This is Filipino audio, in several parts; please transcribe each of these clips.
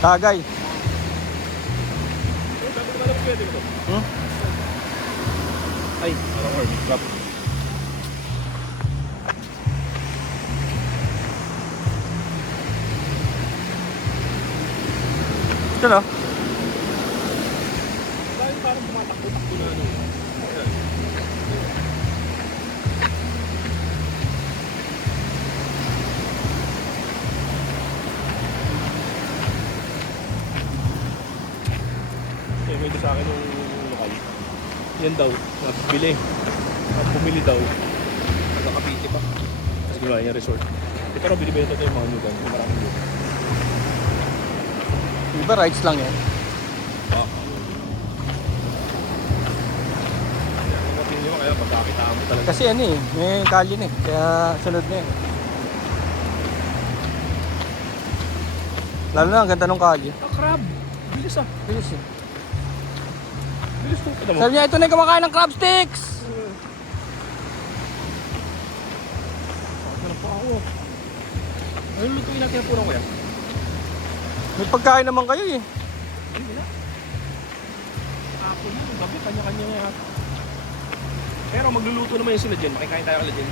Tagay. Sabi ko na pwede ko to. Ay, parang hermit crab. Ito no? Dahil parang tumatakbo-takbo na ano. Okay, may sa akin nung lokal. Yan daw, nabili. At bumili daw. Nagkakapiti pa. Tapos ginawa niya resort. Ito na binibenta tayo yung mga nyugan. Yung maraming nyugan. Iba rides lang yan. Ah, kung mating nyo kaya pagkakita mo talaga. Kasi ano eh, may kalye na eh. Kaya sunod na yan. Lalo na, ang ganda ng kalye. Ah, crab! Bilis ah. Bilis eh. Bilis to. Kita mo. Sabi niya, ito na yung kumakain ng crab sticks! Ano pa ako? Ano lutuin natin ang purong kuya? May pagkain naman kayo eh. Ay, wala. Ako yun, gabi, kanya-kanya yan. Pero magluluto naman yung sila dyan. Makikain tayo kala dyan.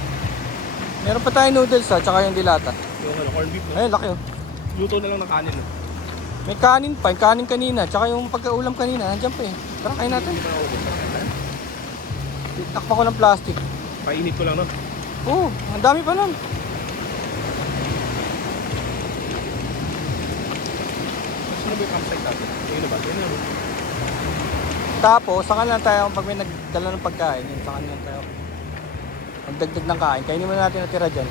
Meron pa tayong noodles ha, tsaka yung dilata. Yung ano, corned beef, no? Ay, laki oh. Luto na lang ng kanin, no? May kanin pa, yung kanin kanina, tsaka yung pagkaulam kanina, nandiyan pa eh. Tara, kain natin. Hindi pa nakaubo. Kain tayo. Takpa ko ng plastic. Painit ko lang, no? Oo, ang dami pa nun. Sino ba yung campsite natin? Ayun na ba? Ayun na ba? Tapos, saka lang tayo, pag may nagdala ng pagkain, yun, saka lang tayo magdagdag ng kain. Kainin muna natin natira dyan.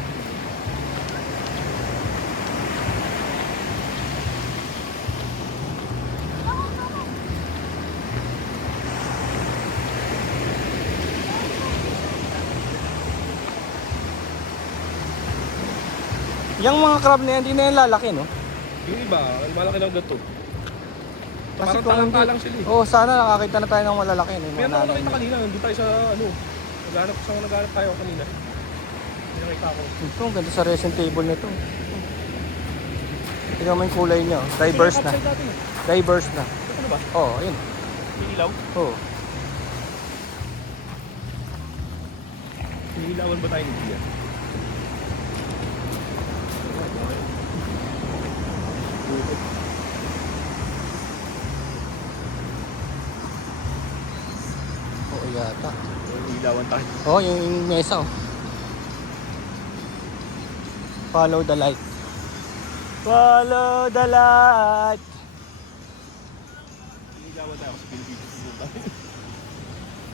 Yung mga crab na yan, hindi na yan lalaki, no? Yung iba, malaki lang gato. Kasi Parang kung hindi, talang-talang sila eh. oo, sana nakakita na tayo ng malalaki, no? Yung Meron mga ako nanay. nakita kanina, nandun tayo sa ano. Naghanap tayo kanina. May nakita ako. Ito, ang ganda sa resin table nito. Tingnan mo yung kulay niya, oh. Diverse na. Campsite natin, eh. Diverse na. Ito na ba? Oo, ayun. May ilaw? Oo. May ilawan ba tayo ni Gia? Oo yata. May ilawan tayo. Oo, yung mesa, oh. Follow the light. Follow the light. May ilawan tayo kasi Pilipinas.